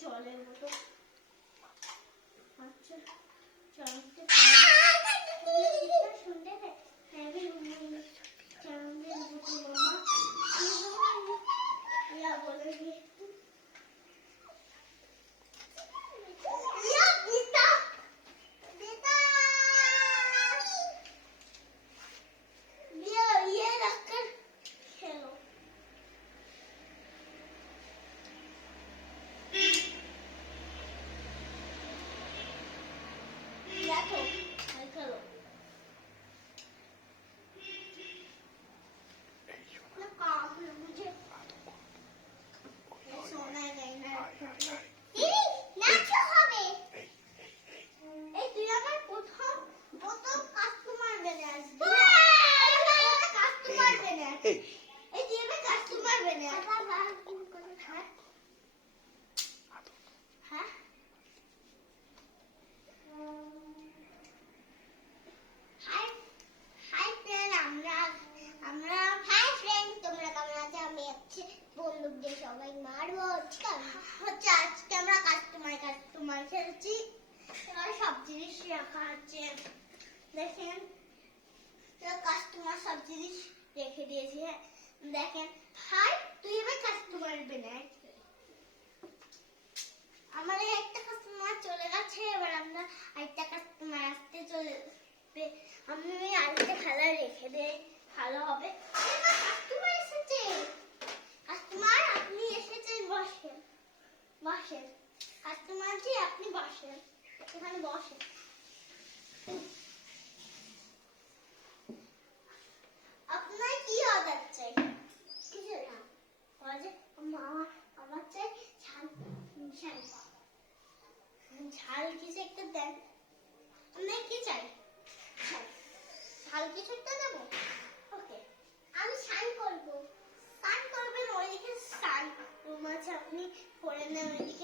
জলের বোতল আচ্ছা শুনতে সবাই মারবো হচ্ছে আজকে আমরা কাস্টমার খেলছি এবার সব জিনিস রাখা আছে দেখেন কাস্টমার সব জিনিস রেখে দিয়েছি দেখেন হাই তুই এবার কাস্টমার বেনে আমাদের একটা কাস্টমার চলে গেছে এবার আমরা আরেকটা কাস্টমার আসতে চলবে আমি আরেকটা খেলা রেখে দেই ভালো হবে কাস্টমার এসেছে কাস্টমার আপনি এসেছেন বসেন বসেন কাস্টমার জি আপনি বসেন এখানে বসেন আপনার কি অর্ডার চাই কিছু না আমার চাই ঝাল কিছু একটা দেন আপনার কি চাই ঝাল কিছু একটা দেবো ওকে আমি স্নান করবো স্নান করবেন ওইদিকে স্নান রুম আছে আপনি করে নেন